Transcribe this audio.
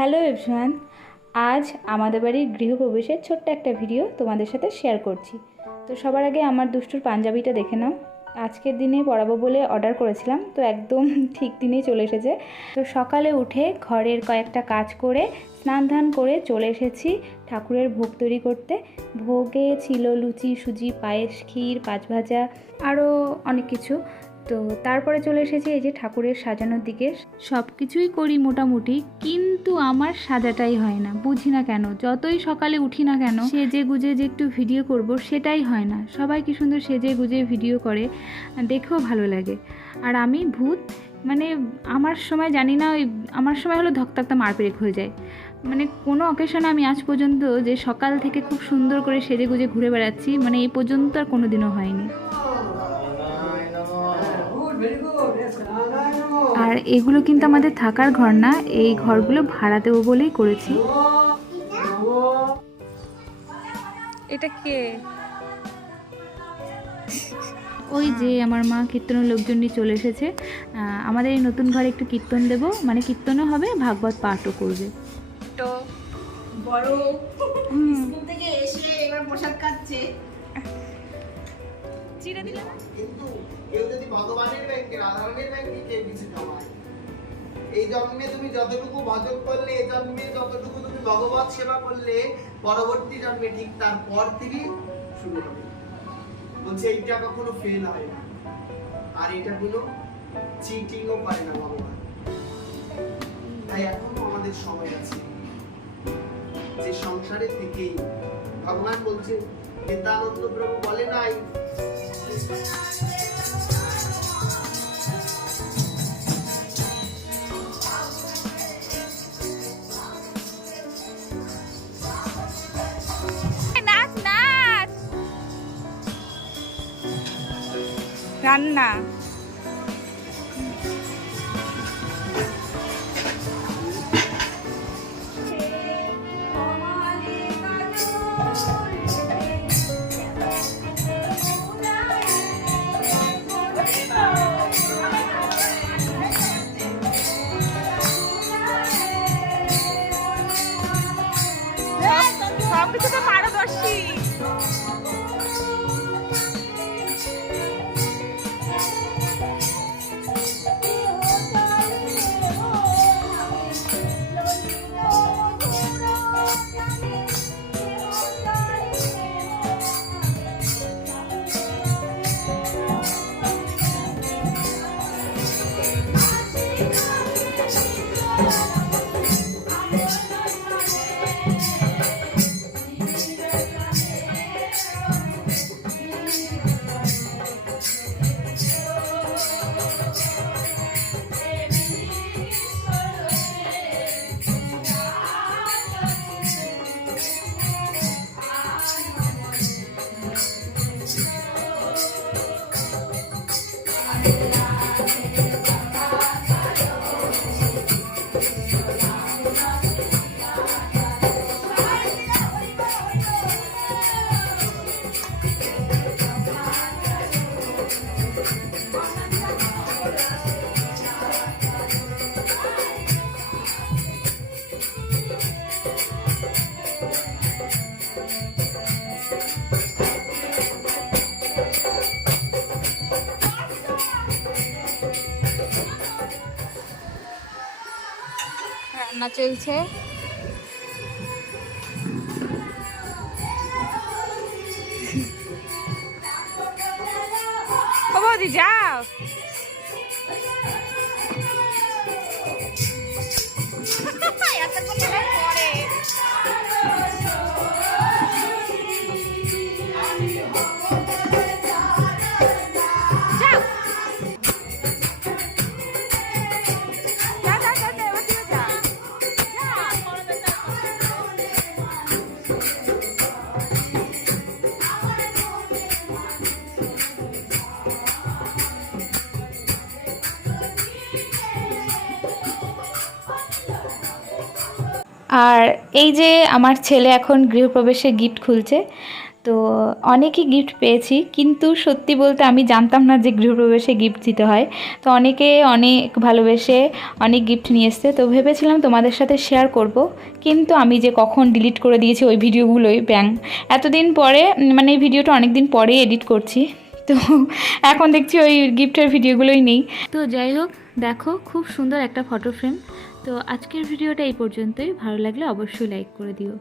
Hello everyone, আজ আমাদের বাড়ির গৃহপ্রবেশের ছোট্ট একটা ভিডিও তোমাদের সাথে শেয়ার করছি। তো সবার আগে আমার দুষ্টুর পাঞ্জাবিটা দেখে নাও। আজকের দিনে পরাবো বলে অর্ডার করেছিলাম, তো একদম ঠিক দিনেই চলে এসেছে। তো সকালে উঠে ঘরের কয়েকটা কাজ করে স্নান ধান করে চলে এসেছি ঠাকুরের ভোগ তৈরি করতে। ভোগে ছিল লুচি, সুজি, পায়েস, ক্ষীর, পাঁচ ভাজা, আরও অনেক কিছু। তো তারপরে চলে এসেছি এই যে ঠাকুরের সাজানোর দিকে। সব কিছুই করি মোটামুটি, কিন্তু আমার সাজাটাই হয় না, বুঝি না কেন। যতই সকালে উঠি না কেন, সেজে গুজে যে একটু ভিডিও করব সেটাই হয় না। সবাই কি সুন্দর সেজে গুজে ভিডিও করে, দেখেও ভালো লাগে। আর আমি ভূত, মানে আমার সময় জানি না, ওই আমার সময় হলো ধকধকটা মারপেক হয়ে যায়। মানে কোনো অকেশনে আমি আজ পর্যন্ত যে সকাল থেকে খুব সুন্দর করে সেজে গুজে ঘুরে বেড়াচ্ছি, মানে এই পর্যন্ত আর কোনো দিনও হয়নি। আর এগুলো কিন্তু আমাদের থাকার ঘর না, এই ঘরগুলো ভাড়া দেবো বলেই করেছি। এটা কে? ওই যে আমার মা কীর্তনের লোকজন নিয়ে চলে এসেছে। আমাদের এই নতুন ঘরে একটু কীর্তন দেব, মানে কীর্তনও হবে, ভাগবত পাঠও করবে। তো বড় স্কুল থেকে এসে এবার প্রসাদ খাচ্ছে। চিড়ে দিলে না? কিন্তু কেউ যদি ভগবানের ব্যাংকে রাধারণের ব্যাংকে কেউ কিছু জমায়, এই জন্মে তুমি যতটুকু ভজন করলে, এই জন্মে যতটুকু তুমি ভগবত সেবা করলে, পরবর্তী জন্মে ঠিক তারপর থেকে শুরু হবে। বলছে এইটা কখনো ফেল হয় না, আর এটা কোনো চিটিংও করে না ভগবান। তাই এখনো আমাদের সময় আছে, যে সংসারে থেকেই ভগবান বলছে, নিত্যানন্দ প্রভু বলে নাই রান্না। সবকিছু তো পারদর্শী। রান্না চলছে। ও বৌদি যাও। আর এই যে আমার ছেলে এখন গৃহপ্রবেশে গিফট খুলছে। তো অনেকই গিফট পেয়েছি, কিন্তু সত্যি বলতে আমি জানতাম না যে গৃহপ্রবেশে গিফট দিতে হয়। তো অনেকে অনেক ভালোবেসে অনেক গিফট নিয়ে এসছে, তো ভেবেছিলাম তোমাদের সাথে শেয়ার করব, কিন্তু আমি যে কখন ডিলিট করে দিয়েছি ওই ভিডিওগুলোই ব্যাং। এতদিন পরে মানে এই ভিডিওটা অনেক দিন পরে এডিট করছি, তো এখন দেখছি ওই গিফটের ভিডিওগুলোই নেই। তো যাই হোক, দেখো খুব সুন্দর একটা ফটো ফ্রেম। তো আজকের ভিডিওটা এই পর্যন্তই। ভালো লাগলে অবশ্যই লাইক করে দিও।